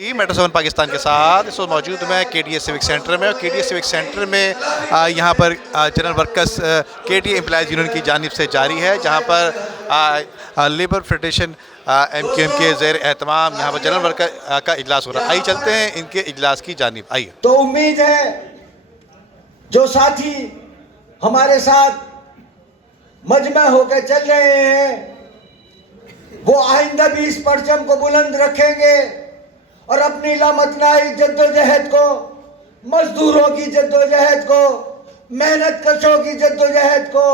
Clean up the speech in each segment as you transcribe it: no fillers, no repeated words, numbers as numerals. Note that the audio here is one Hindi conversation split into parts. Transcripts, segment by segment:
मेट्रो 7 पाकिस्तान के साथ इस वक्त मौजूद मैं KTS सिविक सेंटर में, और KTS सिविक सेंटर में यहाँ पर general workers KTA employees union की जानिब से जारी है, जहाँ पर लेबर फेडरेशन MQM के ज़ेर एहतमाम यहाँ पर जनरल वर्कर का इजलास हो रहा है। आइए चलते हैं इनके इजलास की जानिब। आइए। तो उम्मीद है जो साथी हमारे साथ मजमा होकर चल रहे हैं वो आइंदा भी इस परचम को बुलंद रखेंगे और अपनी लामतनाई जद्दोजहद को, मजदूरों की जद्दोजहद को, मेहनत कशों की जद्दोजहद को,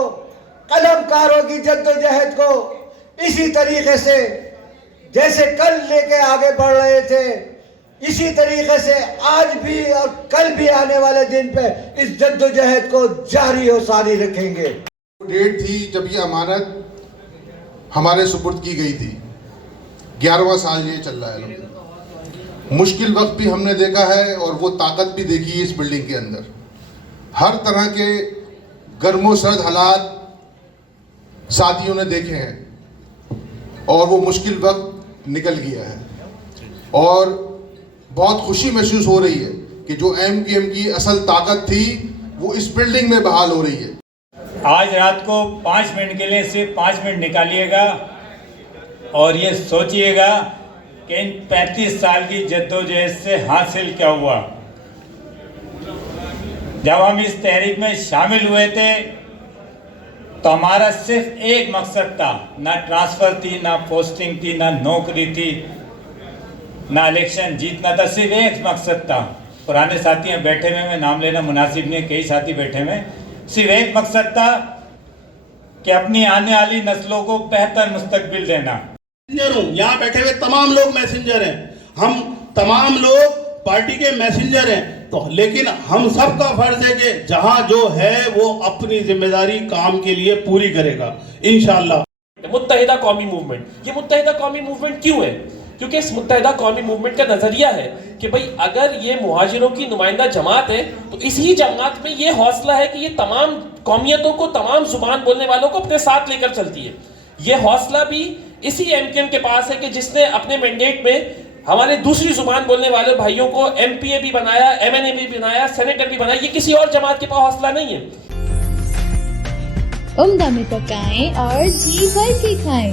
कलमकारों की जद्दोजहद को इसी तरीके से जैसे कल लेके आगे बढ़ रहे थे, इसी तरीके से आज भी और कल भी आने वाले दिन पे इस जद्दोजहद को जारी और सारी रखेंगे। डेट थी जब ये अमानत हमारे सुपुर्द की गई थी, 11वां साल ये चल रहा है। मुश्किल वक्त भी हमने देखा है और वो ताकत भी देखी है इस बिल्डिंग के अंदर। हर तरह के गर्मो सर्द हालात साथियों ने देखे हैं और वो मुश्किल वक्त निकल गया है और बहुत खुशी महसूस हो रही है कि जो MQM की असल ताकत थी वो इस बिल्डिंग में बहाल हो रही है। आज रात को 5 मिनट के लिए सिर्फ 5 मिनट निकालिएगा और ये सोचिएगा कि इन 35 साल की जद्दोजहद से हासिल क्या हुआ। जब हम इस तहरीक में शामिल हुए थे तो हमारा सिर्फ एक मकसद था, ना ट्रांसफ़र थी, ना पोस्टिंग थी, ना नौकरी थी, ना इलेक्शन जीतना था। सिर्फ एक मकसद था। पुराने साथी हैं बैठे हुए, मैं नाम लेना मुनासिब नहीं, कई साथी बैठे हुए। सिर्फ एक मकसद था कि अपनी आने वाली नस्लों को बेहतर मुस्तकबिल देना। यहाँ बैठे हुए तमाम लोग मैसेंजर हैं, हम तमाम लोग पार्टी के मैसेंजर हैं, तो लेकिन हम सब का फर्ज है कि जहाँ जो है वो अपनी जिम्मेदारी काम के लिए पूरी करेगा इंशाअल्लाह। मुत्तहिदा कौमी मूवमेंट, ये मुत्तहिदा कौमी मूवमेंट क्यों है? क्योंकि इस मुत्तहिदा कौमी मूवमेंट का नजरिया है कि भाई अगर ये मुहाजिरों की नुमाइंदा जमात है तो इसी जमात में ये हौसला है कि ये तमाम कौमियतों को, तमाम जुबान बोलने वालों को अपने साथ लेकर चलती है। ये हौसला भी इसी MQM के पास है कि जिसने अपने मैंडेट में हमारे दूसरी जुबान बोलने वाले भाइयों को MPA भी बनाया, MNA भी बनाया, सेनेटर भी बनाया। ये किसी और जमात के पास हौसला नहीं है। उम्दा में पकाएं और जी भर के खाएं।